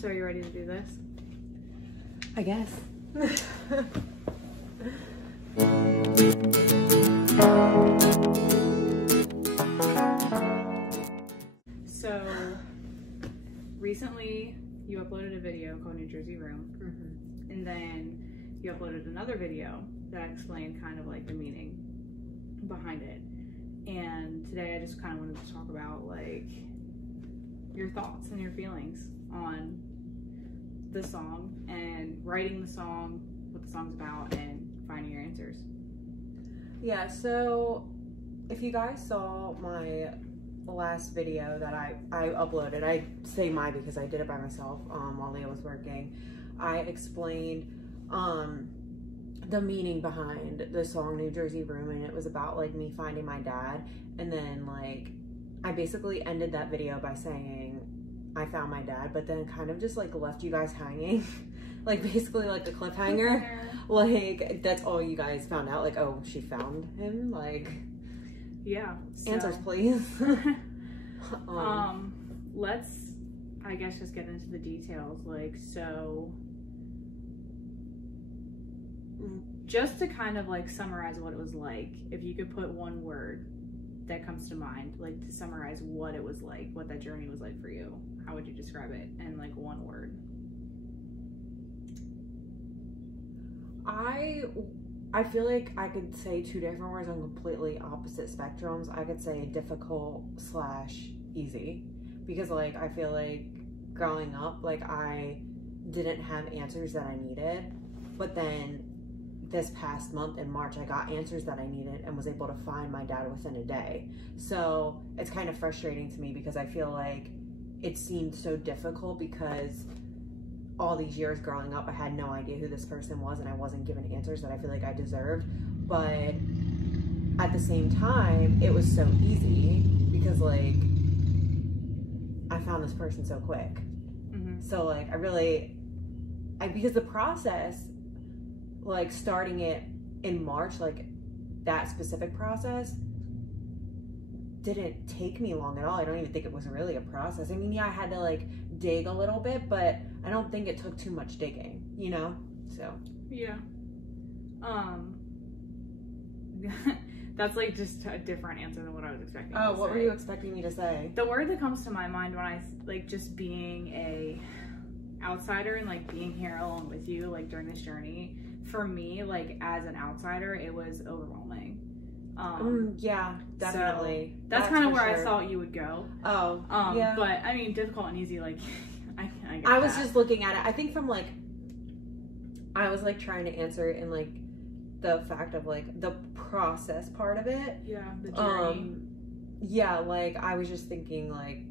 So are you ready to do this? I guess. So recently you uploaded a video called New Jersey Room, and then you uploaded another video that explained kind of like the meaning behind it. And today I just kind of wanted to talk about like your thoughts and your feelings on the song and writing the song, what the song's about, and finding your answers. Yeah, so if you guys saw my last video that I uploaded, I say my because I did it by myself while Leah was working. I explained the meaning behind the song New Jersey Room, and it was about like me finding my dad. And then like I basically ended that video by saying I found my dad, but then kind of just like left you guys hanging like basically like a cliffhanger. Like that's all you guys found out, like, oh, she found him. Like, yeah, so, answers please. Let's I guess just get into the details. Like, so just to kind of like summarize what it was like, if you could put one word that comes to mind, like to summarize what it was like, what that journey was like for you, how would you describe it in like one word? I feel like I could say two different words on completely opposite spectrums. I could say difficult / easy, because like I feel like growing up, like I didn't have answers that I needed, but then this past month in March I got answers that I needed and was able to find my dad within a day. So it's kind of frustrating to me because I feel like it seemed so difficult because all these years growing up I had no idea who this person was and I wasn't given answers that I feel like I deserved. But at the same time it was so easy because like I found this person so quick. So like because the process, like starting it in March, like that specific process didn't take me long at all. I don't even think it was really a process. I mean, yeah, I had to like dig a little bit, but I don't think it took too much digging, you know? So yeah. That's like just a different answer than what I was expecting. Oh, what were you expecting me to say? The word that comes to my mind when I like just being a outsider and like being here along with you like during this journey, for me, like as an outsider, it was overwhelming. Yeah, definitely. So that's kind of where I thought you would go. Oh, yeah. But I mean, difficult and easy, like I get I was just looking at it. I think from like, I was like trying to answer it in like the fact of like the process part of it. Yeah, the journey. Yeah, like I was just thinking like,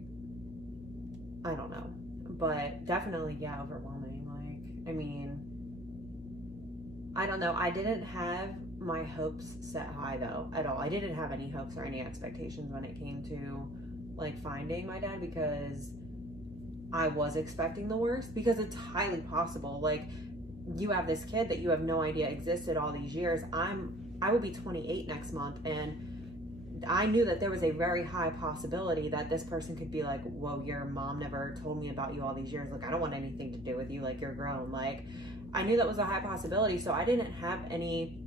I don't know, but definitely, yeah, overwhelming. Like, I mean, I don't know. I didn't have my hopes set high though at all. I didn't have any hopes or any expectations when it came to like finding my dad, because I was expecting the worst, because it's highly possible. Like, you have this kid that you have no idea existed all these years. I will be 28 next month, and I knew that there was a very high possibility that this person could be like, whoa, your mom never told me about you all these years. Like, I don't want anything to do with you. Like, you're grown. Like, I knew that was a high possibility, so I didn't have any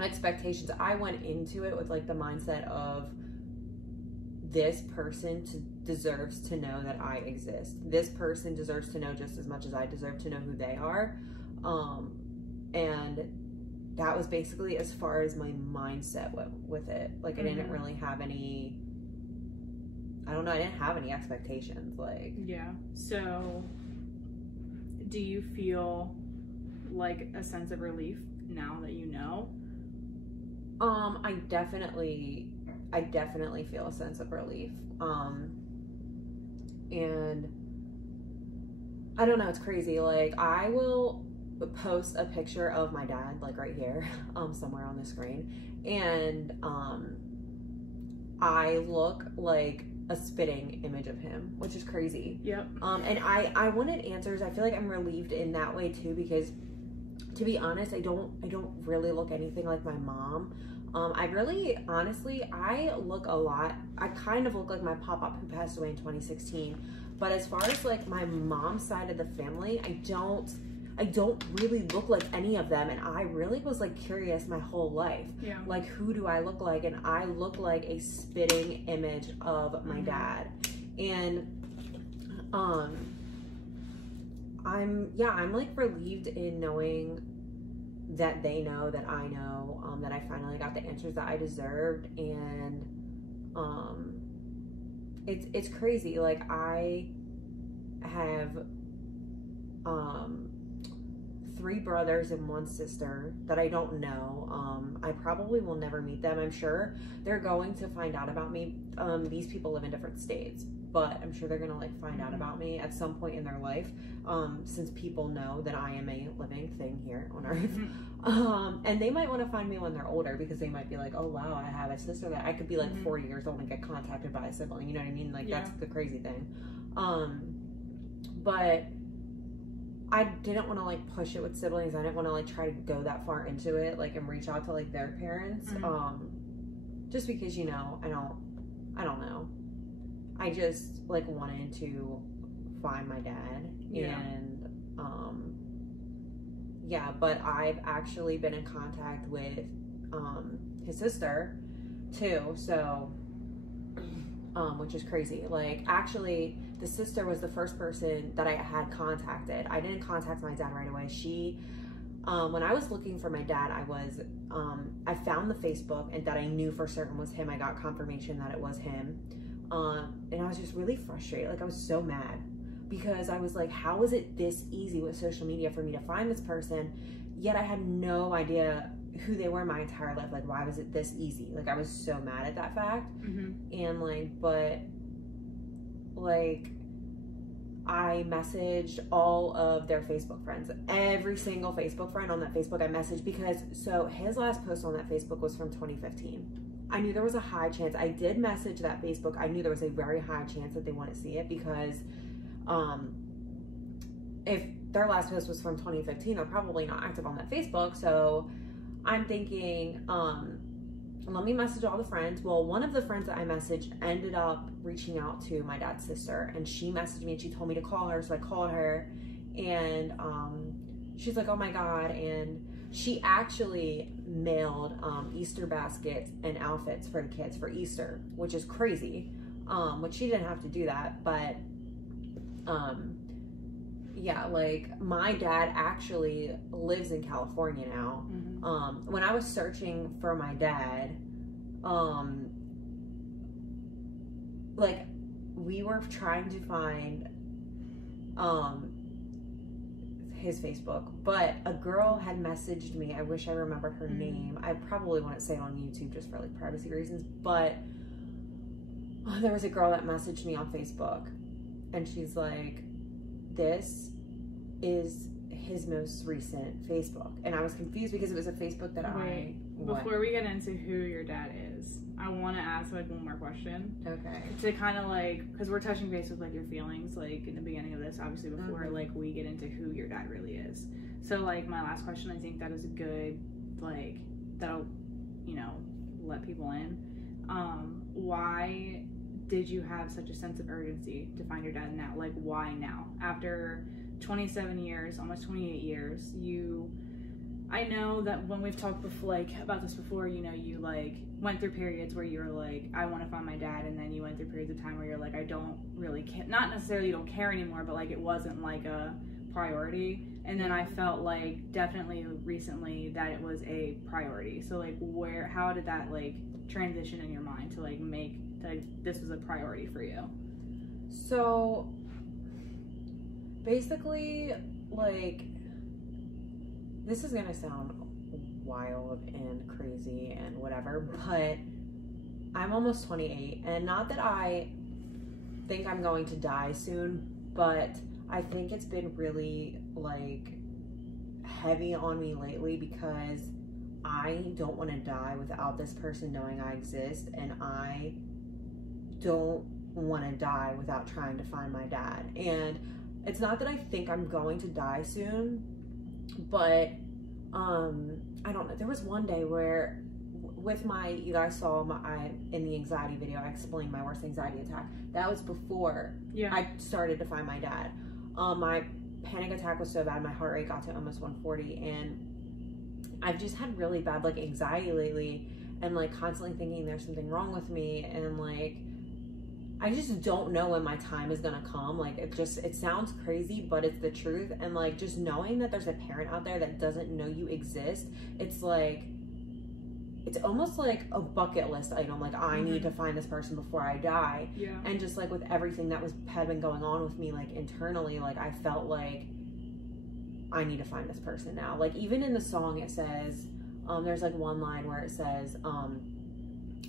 expectations. I went into it with like the mindset of, this person deserves to know that I exist. This person deserves to know just as much as I deserve to know who they are. And that was basically as far as my mindset went with it. Like, I didn't really have any, I don't know, I didn't have any expectations. Like, yeah. So do you feel like a sense of relief now that you know? I definitely feel a sense of relief. And I don't know, it's crazy. Like, I will post a picture of my dad, like right here, somewhere on the screen, and I look like a spitting image of him, which is crazy. Yep. And I wanted answers. I feel like I'm relieved in that way too, because to be honest, I don't really look anything like my mom. I really, honestly, I look a lot, I kind of look like my pop-up who passed away in 2016. But as far as like my mom's side of the family, I don't really look like any of them. And I really was like curious my whole life. Yeah. Like, who do I look like? And I look like a spitting image of my dad. And I'm like relieved in knowing that they know that I know, that I finally got the answers that I deserved. And it's crazy. Like, I have 3 brothers and 1 sister that I don't know. I probably will never meet them. I'm sure they're going to find out about me. These people live in different states, but I'm sure they're gonna like find out about me at some point in their life, since people know that I am a living thing here on earth. And they might want to find me when they're older, because they might be like, oh wow, I have a sister that I could be like 40 years old and get contacted by a sibling, you know what I mean? Like, that's the crazy thing. But I didn't want to like push it with siblings. I didn't want to like try to go that far into it, like, and reach out to like their parents. Just because, you know, I don't know. I just like wanted to find my dad. And yeah, but I've actually been in contact with his sister too, so which is crazy. Like, actually, the sister was the first person that I had contacted. I didn't contact my dad right away. She, when I was looking for my dad, I found the Facebook, and that I knew for certain was him. I got confirmation that it was him. And I was just really frustrated. Like, I was so mad, because I was like, how is it this easy with social media for me to find this person, yet I had no idea who they were my entire life? Like, why was it this easy? Like, I was so mad at that fact. And like, but like, I messaged all of their Facebook friends, every single Facebook friend on that Facebook I messaged, because so his last post on that Facebook was from 2015. I knew there was a high chance. I did message that Facebook. I knew there was a very high chance that they want to see it, because if their last post was from 2015, they're probably not active on that Facebook. So I'm thinking, let me message all the friends. Well, one of the friends that I messaged ended up reaching out to my dad's sister, and she messaged me and she told me to call her. So I called her, and she's like, oh my God. And she actually mailed Easter baskets and outfits for the kids for Easter, which is crazy. Which she didn't have to do that, but yeah, like, my dad actually lives in California now. When I was searching for my dad, like, we were trying to find his Facebook, but a girl had messaged me. I wish I remembered her name. I probably wouldn't say it on YouTube just for like privacy reasons, but there was a girl that messaged me on Facebook, and she's like, this is his most recent Facebook. And I was confused, because it was a Facebook that before we get into who your dad is, I want to ask like one more question. Okay. To kind of like, because we're touching base with like your feelings like in the beginning of this, obviously, before like we get into who your dad really is. So like, my last question, I think that is a good, like, that'll, you know, let people in. Why did you have such a sense of urgency to find your dad now? Like, why now? After 27 years, almost 28 years, I know that when we've talked before, like, about this before, you know, you like went through periods where you were like, I want to find my dad, and then you went through periods of time where you're like, I don't really care, not necessarily you don't care anymore, but like, it wasn't like a priority. And then I felt like definitely recently that it was a priority. So like, how did that like transition in your mind to like make that this was a priority for you? So basically, like, this is gonna sound wild and crazy and whatever, but I'm almost 28, and not that I think I'm going to die soon, but I think it's been really like heavy on me lately, because I don't want to die without this person knowing I exist, and I don't want to die without trying to find my dad. And it's not that I think I'm going to die soon, but I don't know. There was one day where with my, you guys saw in the anxiety video, I explained my worst anxiety attack. That was before I started to find my dad. My panic attack was so bad, my heart rate got to almost 140, and I've just had really bad like anxiety lately, and like constantly thinking there's something wrong with me, and like I just don't know when my time is gonna come. Like it sounds crazy, but it's the truth. And like just knowing that there's a parent out there that doesn't know you exist, it's like, it's almost like a bucket list item. Like I need to find this person before I die. Yeah. And just like with everything that had been going on with me, like internally, like I felt like I need to find this person now. Like even in the song it says, there's like one line where it says,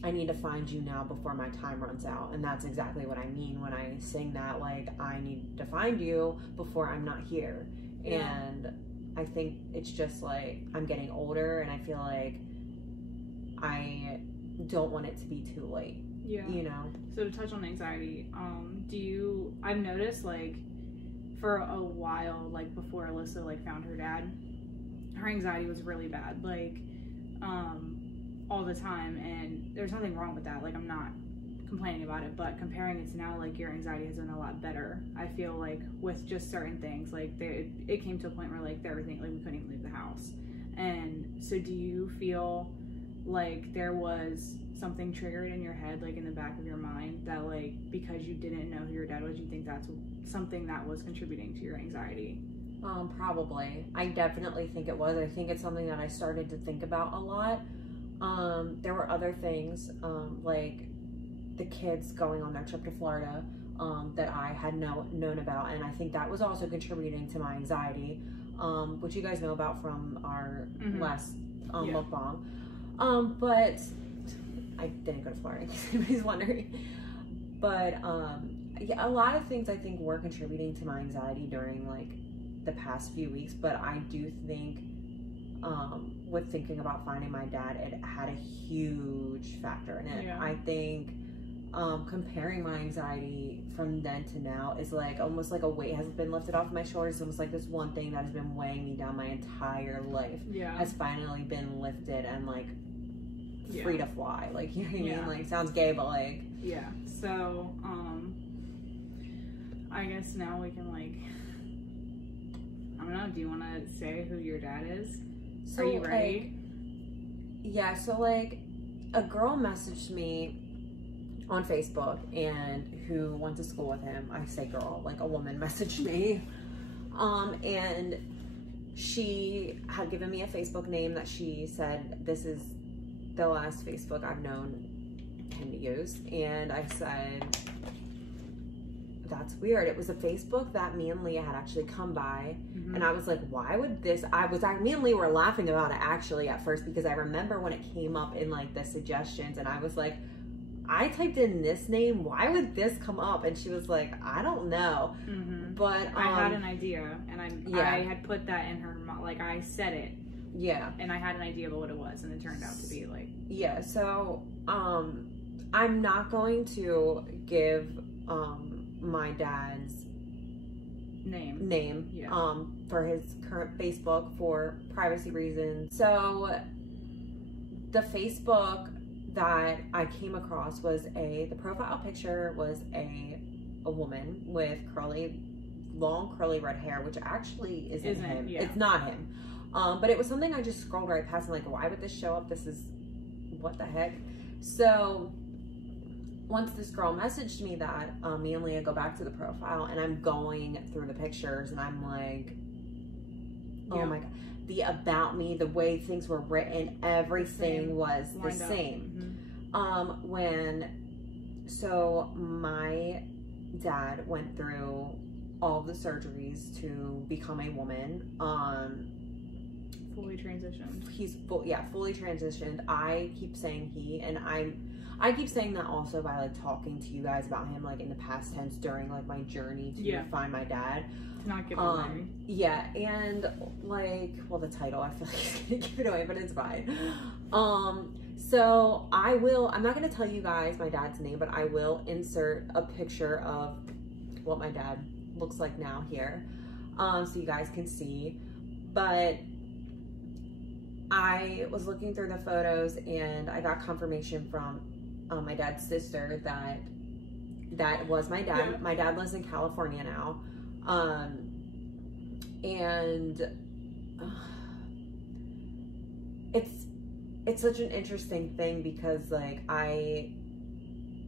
I need to find you now before my time runs out. And that's exactly what I mean when I sing that. Like, I need to find you before I'm not here. Yeah. And I think it's just like I'm getting older, and I feel like I don't want it to be too late. Yeah. You know? So to touch on anxiety, I've noticed like for a while, like before Alyssa like found her dad, her anxiety was really bad. Like, all the time, and there's nothing wrong with that. Like, I'm not complaining about it, but comparing it to now, like, your anxiety has been a lot better. I feel like with just certain things, like it came to a point where like everything, like we couldn't even leave the house. And so do you feel like there was something triggered in your head, like in the back of your mind, that like because you didn't know who your dad was, you think that's something that was contributing to your anxiety? Probably. I definitely think it was. I think it's something that I started to think about a lot. There were other things, like the kids going on their trip to Florida, that I had known about, and I think that was also contributing to my anxiety, which you guys know about from our last mukbang. But I didn't go to Florida, in case anybody's wondering. But yeah, a lot of things I think were contributing to my anxiety during like the past few weeks, but I do think with thinking about finding my dad, it had a huge factor in it. I think comparing my anxiety from then to now is like almost like a weight has been lifted off my shoulders. It's almost like this one thing that has been weighing me down my entire life has finally been lifted and like free to fly. Like, you know what I mean? Like, sounds gay, but like, so I guess now we can like, I don't know, do you want to say who your dad is? So, are you ready? Like, yeah, so like a girl messaged me on Facebook and who went to school with him. I say girl, like a woman messaged me. And she had given me a Facebook name that she said, this is the last Facebook I've known him to use. And I said, that's weird. It was a Facebook that me and Leah had actually come by, and I was like, why would this, me and Leah were laughing about it actually at first, because I remember when it came up in like the suggestions, and I was like, I typed in this name, why would this come up? And she was like, I don't know. But I had an idea, and I had put that in her, like I said it. Yeah. And I had an idea about what it was, and it turned out to be like. Yeah, so I'm not going to give my dad's name for his current Facebook for privacy reasons. So the Facebook that I came across was the profile picture was a woman with long curly red hair, which actually isn't him. It's not him. But it was something I just scrolled right past and like, why would this show up? This is, what the heck? So once this girl messaged me that, me and Leah go back to the profile, and I'm going through the pictures, and I'm like, oh my God. The about me, the way things were written, everything was the same. So my dad went through all the surgeries to become a woman. Fully transitioned. He's fully transitioned. I keep saying he, and I keep saying that also by like talking to you guys about him like in the past tense during like my journey to find my dad. To not give it away. Yeah, and like, well, the title, I feel like he's gonna give it away, but it's fine. So I'm not gonna tell you guys my dad's name, but I will insert a picture of what my dad looks like now here, so you guys can see. But I was looking through the photos and I got confirmation from my dad's sister that was my dad. Yeah. My dad lives in California now. And it's such an interesting thing because like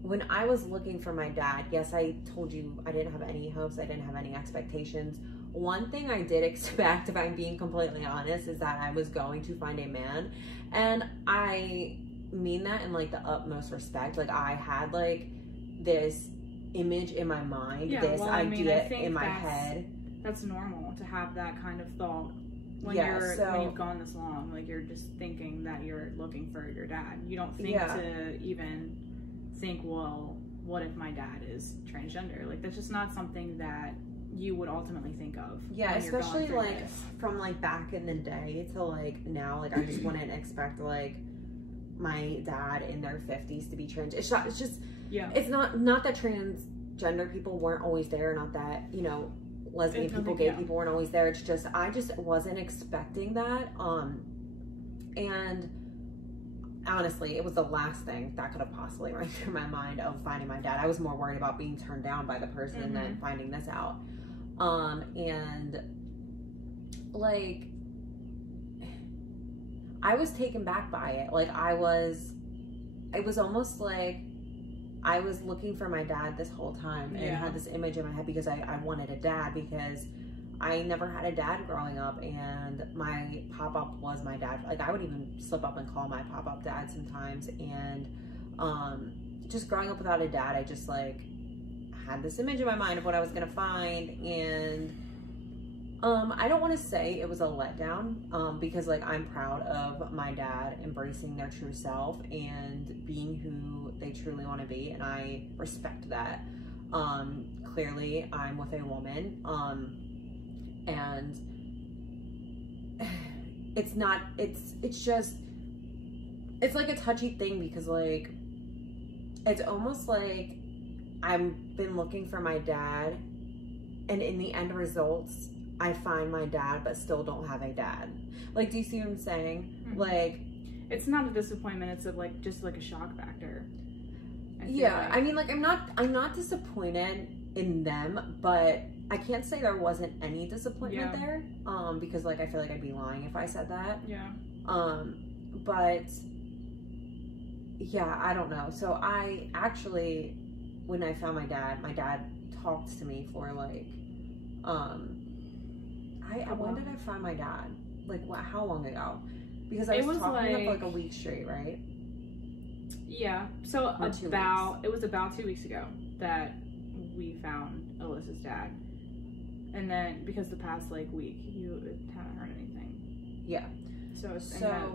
when I was looking for my dad, yes, I told you I didn't have any hopes, I didn't have any expectations. One thing I did expect, if I'm being completely honest, is that I was going to find a man. And I mean that in like the utmost respect. Like I had like this image in my mind, this idea in my head. That's normal to have that kind of thought when when you've gone this long. Like you're just thinking that you're looking for your dad. You don't think to even think, well, what if my dad is transgender? Like that's just not something that you would ultimately think of. Yeah, especially like from like back in the day to like now, like I just wouldn't expect like my dad in their 50s to be trans. It's just it's not that transgender people weren't always there, not that, you know, lesbian people, gay people weren't always there. It's just I just wasn't expecting that. And honestly, it was the last thing that could have possibly run through my mind of finding my dad. I was more worried about being turned down by the person than finding this out. And like I was taken back by it. Like it was almost like I was looking for my dad this whole time and had this image in my head because I wanted a dad, because I never had a dad growing up, and my pop-up was my dad. Like I would even slip up and call my pop-up dad sometimes. And just growing up without a dad, I just like had this image in my mind of what I was gonna find. And I don't want to say it was a letdown, because like I'm proud of my dad embracing their true self and being who they truly want to be, and I respect that. Clearly I'm with a woman, and it's like a touchy thing, because like it's almost like I've been looking for my dad, and in the end results I find my dad but still don't have a dad. Like, do you see what I'm saying? Like, it's not a disappointment, it's like just like a shock factor. I mean, like I'm not disappointed in them, but I can't say there wasn't any disappointment there, because like I feel like I'd be lying if I said that. But yeah, I don't know. So I actually, when I found my dad talked to me for like when did I find my dad? Like how long ago? Because I was talking to him for like a week straight, right? Yeah. So it was about 2 weeks ago that we found Alyssa's dad. And then because the past like week you haven't heard anything. Yeah. So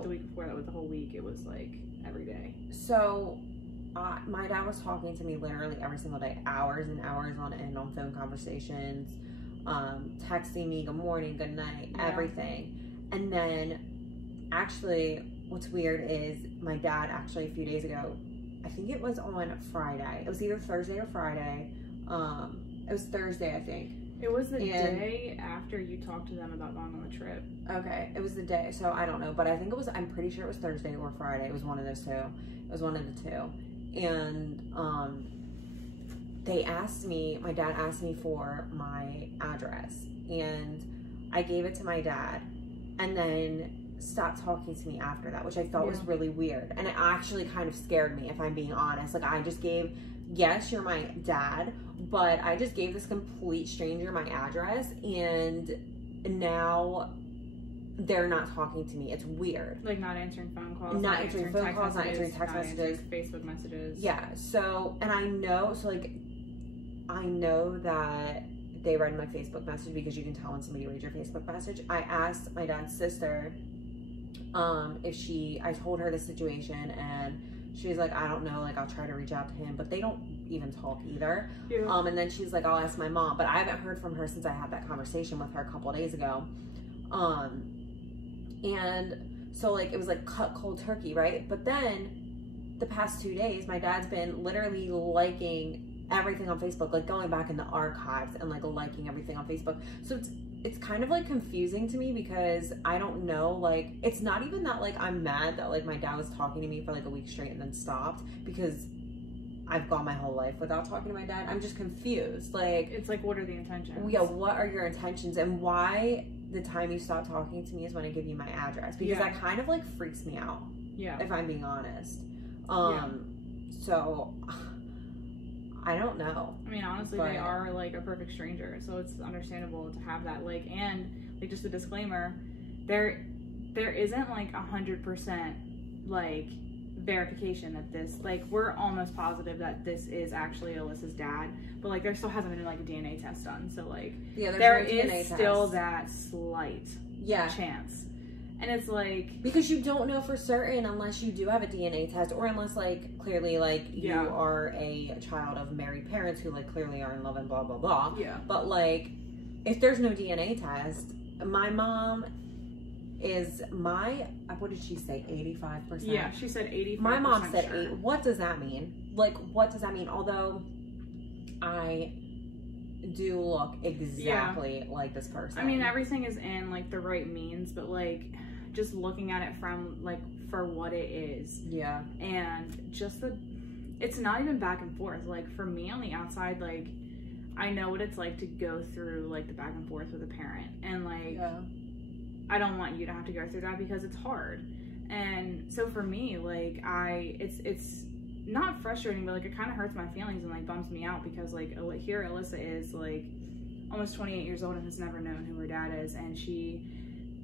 the week before that, with the whole week, it was like every day. So my dad was talking to me literally every single day, hours and hours on end, on phone conversations, texting me good morning, good night, everything. And then actually what's weird is my dad actually a few days ago, I think it was on Friday, it was either Thursday or Friday, it was Thursday I think. It was the day after you talked to them about going on the trip. Okay, it was the day, so I don't know, but I think it was, I'm pretty sure it was Thursday or Friday. It was one of those two. It was one of the two. And they asked me, my dad asked me for my address, and I gave it to my dad, and then stopped talking to me after that, which I thought was really weird. And it actually kind of scared me, if I'm being honest. Like, I just gave, yes, you're my dad, but I just gave this complete stranger my address, and now they're not talking to me. It's weird. Like not answering phone calls, not answering phone calls, not answering text messages, Facebook messages. Yeah. So, and I know that they read my Facebook message, because you can tell when somebody reads your Facebook message. I asked my dad's sister I told her the situation, and she was like, I don't know, like I'll try to reach out to him, but they don't even talk either. And then she's like, I'll ask my mom, but I haven't heard from her since I had that conversation with her a couple of days ago. And so like it was like cut cold turkey, right? But then the past 2 days my dad's been literally liking everything on Facebook, like going back in the archives and like liking everything on Facebook. So it's kind of like confusing to me because I don't know, like, it's not even that like I'm mad that like my dad was talking to me for like a week straight and then stopped, because I've gone my whole life without talking to my dad. I'm just confused. Like, it's like, what are the intentions? Yeah, what are your intentions, and why the time you stop talking to me is when I give you my address, because that kind of like freaks me out. Yeah, if I'm being honest. So I don't know. I mean, honestly, they are like a perfect stranger, so it's understandable to have that. Like, and like, just a disclaimer, there isn't like 100% like verification that this, like, we're almost positive that this is actually Alyssa's dad, but like there still hasn't been like a DNA test done, so like there is still that slight chance. And it's like, because you don't know for certain unless you do have a DNA test, or unless like clearly like you are a child of married parents who like clearly are in love and blah blah blah. Yeah. But like, if there's no DNA test, my mom is what did she say, 85%? Yeah, she said 85%. My mom said 8. What does that mean? Like, what does that mean? Although I do look exactly like this person. I mean, everything is in like the right means, but like just looking at it from like for what it is. Yeah. And just it's not even back and forth. Like, for me on the outside, like, I know what it's like to go through like the back and forth with a parent, and like I don't want you to have to go through that because it's hard. And so for me, like, it's not frustrating, but like it kind of hurts my feelings and like bums me out, because like here Alyssa is like almost 28 years old and has never known who her dad is, and she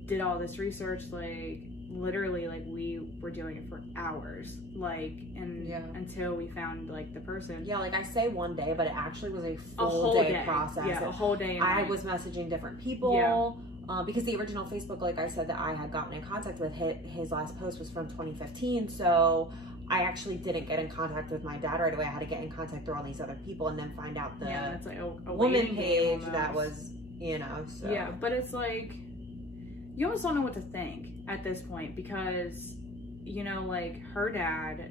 did all this research, like literally, like we were doing it for hours, like, and until we found like the person. Yeah, like I say one day, but it actually was a full day process. Yeah, a whole day. I was messaging different people. Because the original Facebook, like I said, that I had gotten in contact with, his last post was from 2015, so I actually didn't get in contact with my dad right away. I had to get in contact through all these other people and then find out the it's like a woman page that was, you know, so. Yeah, but it's like, you almost don't know what to think at this point, because, you know, like, her dad,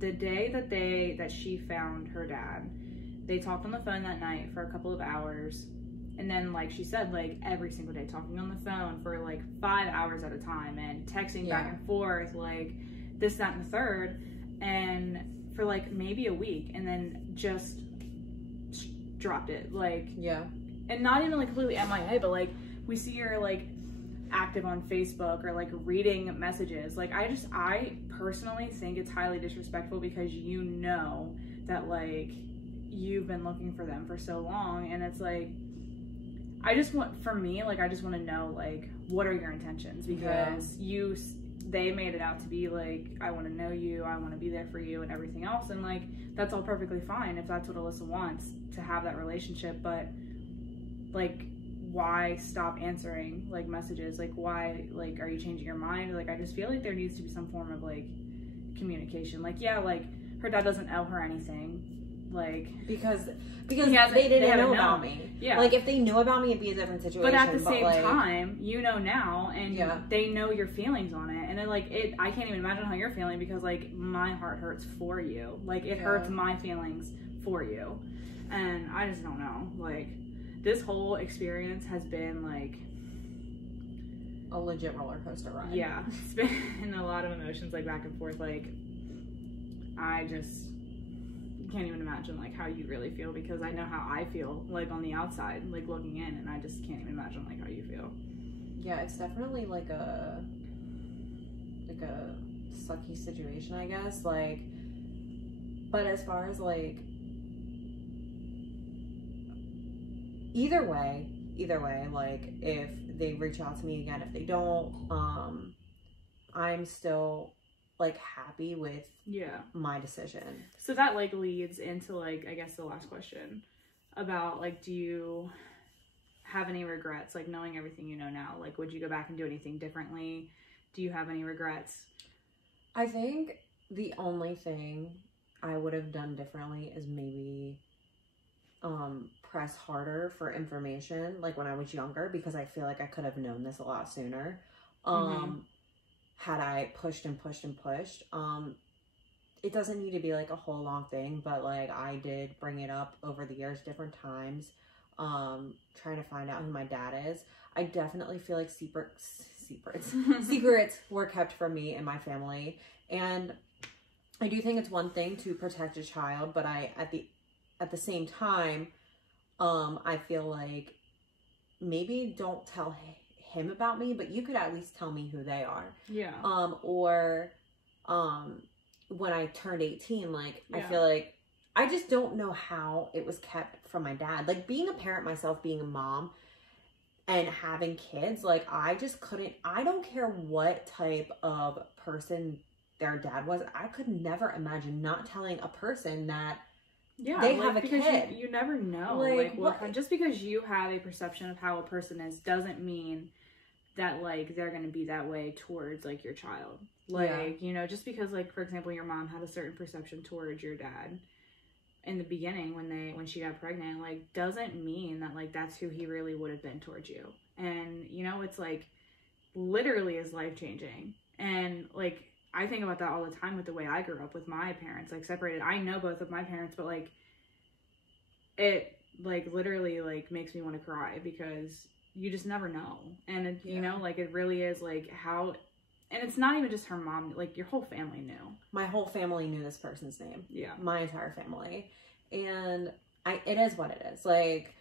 the day that she found her dad, they talked on the phone that night for a couple of hours. And then, like she said, like, every single day, talking on the phone for, like, 5 hours at a time, and texting back and forth, like, this, that, and the third, and for, like, maybe a week, and then just dropped it, like, and not even, like, completely MIA, but, like, we see her, like, active on Facebook, or, like, reading messages. Like, I personally think it's highly disrespectful, because you know that, like, you've been looking for them for so long, and it's, like, I just want to know, like, what are your intentions? Because they made it out to be like, I want to know you, I want to be there for you, and everything else, and like, that's all perfectly fine if that's what Alyssa wants, to have that relationship. But like, why stop answering like messages? Like, why, like, are you changing your mind? Like, I just feel like there needs to be some form of like communication. Like, like, her dad doesn't owe her anything, like, because they didn't know about me. Yeah, like, if they knew about me, it'd be a different situation. But at the same time, you know now, and they know your feelings on it, and I can't even imagine how you're feeling, because like, my heart hurts for you. Like, it hurts my feelings for you, and I just don't know. Like, this whole experience has been like a legit roller coaster ride. Yeah, it's been a lot of emotions, like, back and forth. Like, I just can't even imagine like how you really feel, because I know how I feel, like, on the outside, like, looking in, and I just can't even imagine like how you feel. Yeah, it's definitely like a sucky situation, I guess. Like, but as far as like, either way, like, if they reach out to me again, if they don't, I'm still like happy with my decision. So that like leads into like, I guess, the last question about like, do you have any regrets, like, knowing everything you know now? Like, would you go back and do anything differently? Do you have any regrets? I think the only thing I would have done differently is maybe press harder for information, like, when I was younger, because I feel like I could have known this a lot sooner. Had I pushed and pushed and pushed. It doesn't need to be like a whole long thing, but like, I did bring it up over the years different times. trying to find out who my dad is. I definitely feel like secrets were kept from me and my family. And I do think it's one thing to protect a child, but at the same time, I feel like maybe don't tell him about me, but you could at least tell me who they are. Yeah. When I turned 18, like, I feel like I just don't know how it was kept from my dad. Like, being a parent myself, being a mom, and having kids, like, I just couldn't, I don't care what type of person their dad was, I could never imagine not telling a person that they have a kid. You never know. Just because you have a perception of how a person is doesn't mean that, like, they're going to be that way towards, like, your child. Like, you know, just because, like, for example, your mom had a certain perception towards your dad in the beginning when she got pregnant, like, doesn't mean that, like, that's who he really would have been towards you. And, you know, it's, like, literally is life-changing. And, like, I think about that all the time with the way I grew up with my parents, like, separated. I know both of my parents, but, like, it, like, literally, like, makes me want to cry because you just never know. And, you know, like, it really is, like, how... And it's not even just her mom, like, your whole family knew. My whole family knew this person's name. Yeah. My entire family. And it is what it is. Like,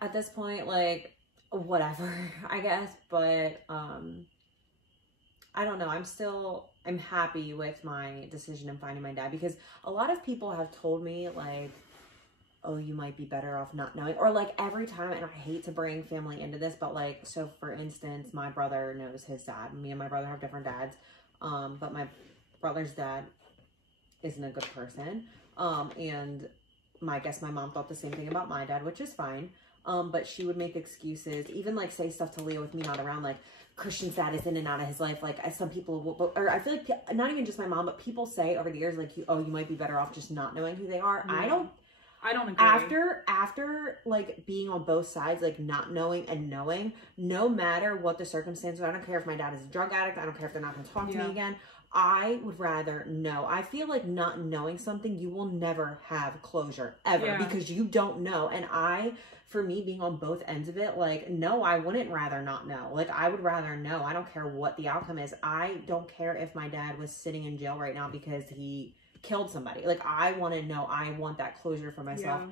at this point, like, whatever, I guess. But, I don't know. I'm happy with my decision in finding my dad, because a lot of people have told me, like, oh, you might be better off not knowing. Or, like, every time, and I hate to bring family into this, but, like, so for instance, my brother knows his dad. Me and my brother have different dads. But my brother's dad isn't a good person. And I guess my mom thought the same thing about my dad, which is fine. But she would make excuses, even, like, say stuff to Leah with me not around, like, Christian's dad is in and out of his life. Like, some people will, or I feel like, not even just my mom, but people say over the years, like, you might be better off just not knowing who they are. Yeah. I don't agree. After, like, being on both sides, like, not knowing and knowing, no matter what the circumstances, I don't care if my dad is a drug addict, I don't care if they're not going to talk to me again, I would rather know. I feel like not knowing something, you will never have closure, ever, because you don't know. And for me, being on both ends of it, like, no, I wouldn't rather not know. Like, I would rather know. I don't care what the outcome is. I don't care if my dad was sitting in jail right now because he killed somebody. Like, I want to know. I want that closure for myself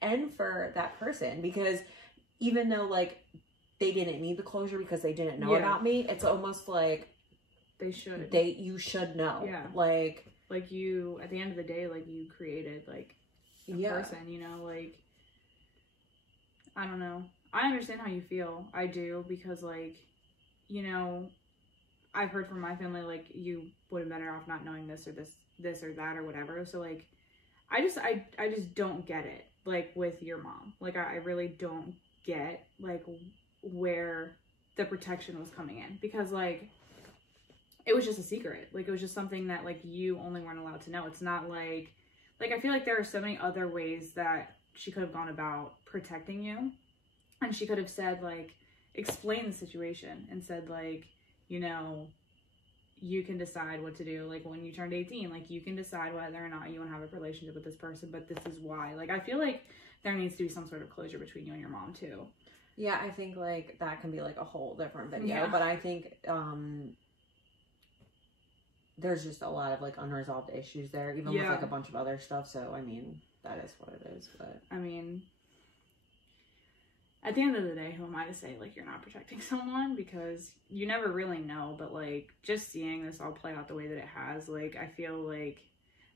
and for that person, because even though, like, they didn't need the closure because they didn't know about me, it's almost like you should know. Like you, at the end of the day, like, you created, like, a person, you know, like, I don't know. I understand how you feel. I do, because, like, you know, I've heard from my family, like, you would have been better off not knowing this or that or whatever. So, like, I just don't get it, like, with your mom. Like, I really don't get, like, where the protection was coming in, because, like, it was just a secret. Like, it was just something that, like, you only weren't allowed to know. It's not like I feel like there are so many other ways that she could have gone about protecting you. And she could have said, like, explain the situation and said, like, you know, you can decide what to do. Like, when you turned 18, like, you can decide whether or not you want to have a relationship with this person, but this is why. Like, I feel like there needs to be some sort of closure between you and your mom, too. Yeah, I think, like, that can be, like, a whole different video. But I think, there's just a lot of, like, unresolved issues there, even with, like, a bunch of other stuff. So, I mean, that is what it is. But I mean, at the end of the day, who am I to say, like, you're not protecting someone? Because you never really know. But, like, just seeing this all play out the way that it has, like, I feel like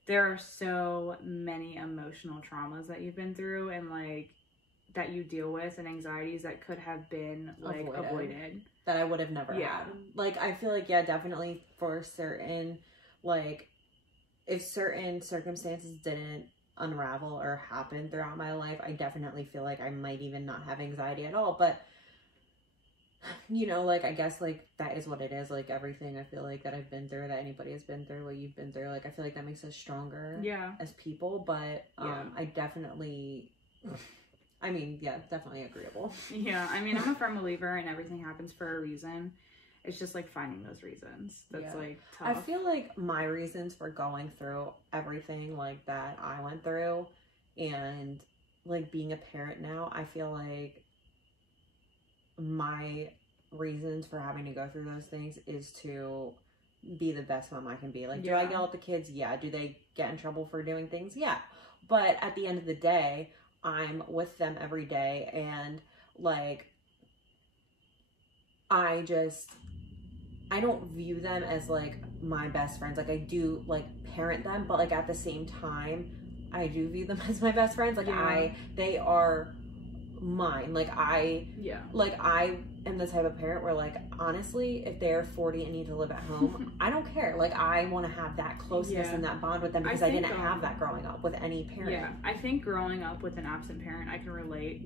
there are so many emotional traumas that you've been through and, like, that you deal with, and anxieties that could have been, like, avoided. That I would have never had. Like, I feel like, definitely for certain, like, if certain circumstances didn't unravel or happen throughout my life, I definitely feel like I might even not have anxiety at all. But, you know, like, I guess, like, that is what it is. Like, everything I feel like that I've been through, that anybody has been through, what you've been through, like, I feel like that makes us stronger as people. But I definitely... I mean, definitely agreeable. Yeah, I mean, I'm a firm believer in everything happens for a reason. It's just, like, finding those reasons that's, like, tough. I feel like my reasons for going through everything, like, that I went through, and like being a parent now, I feel like my reasons for having to go through those things is to be the best mom I can be. Like, do I yell at the kids? Yeah. Do they get in trouble for doing things? Yeah. But at the end of the day, I'm with them every day, and like, I don't view them as like my best friends. Like, I do like parent them, but like at the same time, I do view them as my best friends. Like, they are mine. Like, I am the type of parent where, like, honestly, if they're 40 and need to live at home, I don't care. Like, I want to have that closeness and that bond with them, because I didn't have that growing up with any parent. Yeah, I think growing up with an absent parent, I can relate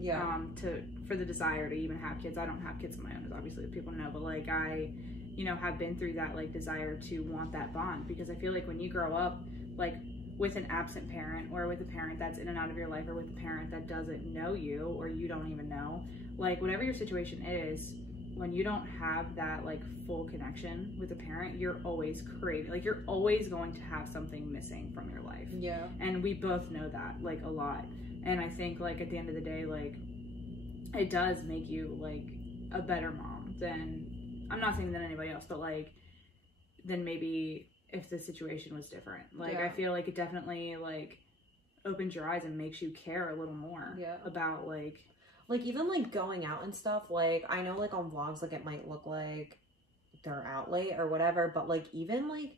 for the desire to even have kids. I don't have kids of my own, as obviously people know, but like, I, you know, have been through that like desire to want that bond, because I feel like when you grow up, like, with an absent parent, or with a parent that's in and out of your life, or with a parent that doesn't know you, or you don't even know, like, whatever your situation is, when you don't have that like full connection with a parent, you're always craving, like, you're always going to have something missing from your life. Yeah. And we both know that, like, a lot. And I think, like, at the end of the day, like, it does make you like a better mom than, I'm not saying than anybody else, but like, than maybe if the situation was different. Like, I feel like it definitely like opens your eyes and makes you care a little more about like even like going out and stuff. Like, I know like on vlogs, like, it might look like they're out late or whatever, but like, even like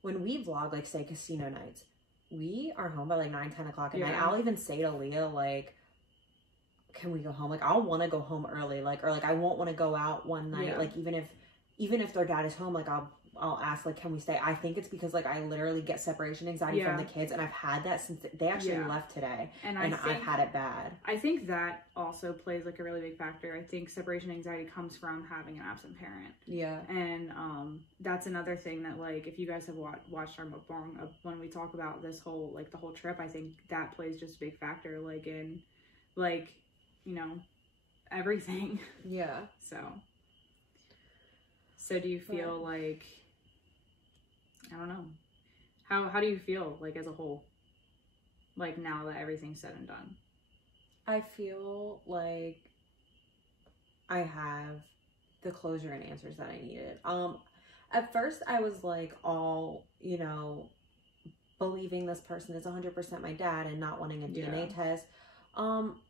when we vlog, like, say casino nights, we are home by like 9-10 o'clock at night. I'll even say to Leah, like, can we go home? Like, I'll want to go home early, like, or like, I won't want to go out one night, like, even if their dad is home, like, I'll ask, like, can we stay? I think it's because, like, I literally get separation anxiety from the kids, and I've had that since they actually left today, and I've had it bad. I think that also plays, like, a really big factor. I think separation anxiety comes from having an absent parent. Yeah. And that's another thing that, like, if you guys have watched our mukbang when we talk about this whole, like, the whole trip, I think that plays just a big factor, like, in, like, you know, everything. Yeah. So do you feel like, I don't know, how do you feel, like, as a whole, like, now that everything's said and done? I feel like I have the closure and answers that I needed. At first I was like, all, you know, believing this person is 100% my dad and not wanting a DNA test.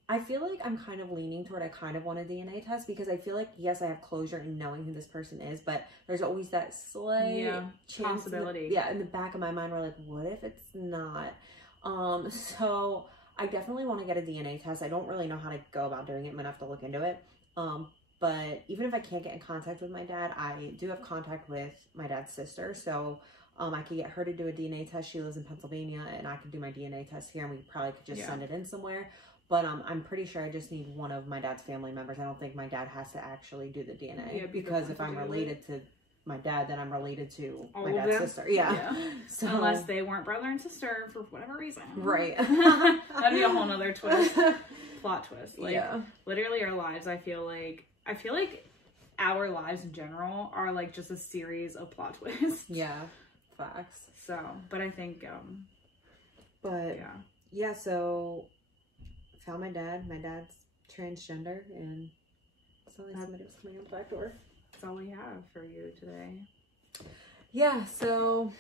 I feel like I'm kind of leaning toward, I kind of want a DNA test, because I feel like, yes, I have closure in knowing who this person is, but there's always that slight possibility. In the back of my mind, we're like, what if it's not? So I definitely want to get a DNA test. I don't really know how to go about doing it. I'm gonna have to look into it. But even if I can't get in contact with my dad, I do have contact with my dad's sister, so I could get her to do a DNA test. She lives in Pennsylvania, and I could do my DNA test here, and we probably could just send it in somewhere. But I'm pretty sure I just need one of my dad's family members. I don't think my dad has to actually do the DNA, because if I'm related to my dad, then I'm related to my dad's sister. Yeah. So, unless they weren't brother and sister for whatever reason. Right. That'd be a whole nother twist. Plot twist. Like, literally our lives, I feel like our lives in general are like just a series of plot twists. Yeah. Facts. So, but I think, so found my dad. My dad's transgender, and somebody was coming on the back door. That's all we have for you today. Yeah, so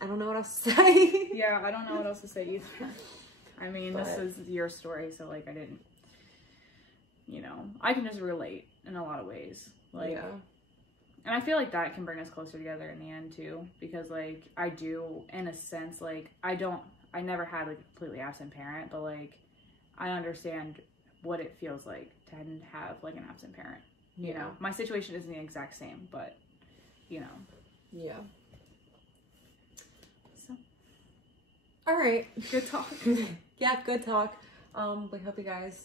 I don't know what else to say. Yeah, I don't know what else to say either. I mean, this is your story, so like, I didn't, you know, I can just relate in a lot of ways. Like, and I feel like that can bring us closer together in the end too, because like, I do, in a sense, like, I never had like a completely absent parent, but like, I understand what it feels like to have like an absent parent. You know, my situation isn't the exact same, but you know. Yeah. So. All right. Good talk. Yeah, good talk. We hope you guys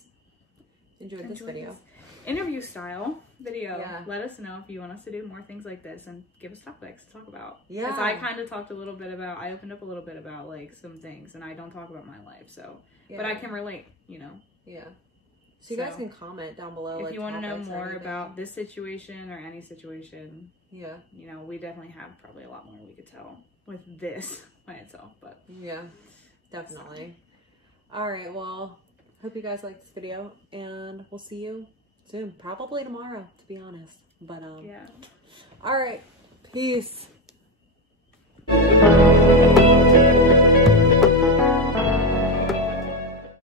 enjoyed this video. Interview style video. Yeah. Let us know if you want us to do more things like this, and give us topics to talk about. Yeah. Because I kind of talked a little bit about, I opened up a little bit about like some things, and I don't talk about my life, so, but I can relate, you know. Yeah. So you guys can comment down below. If like, you want to know more about this situation or any situation. Yeah. You know, we definitely have probably a lot more we could tell with this by itself, but. Yeah, definitely. All right, well, hope you guys like this video, and we'll see you soon. Probably tomorrow, to be honest. But, yeah. All right. Peace.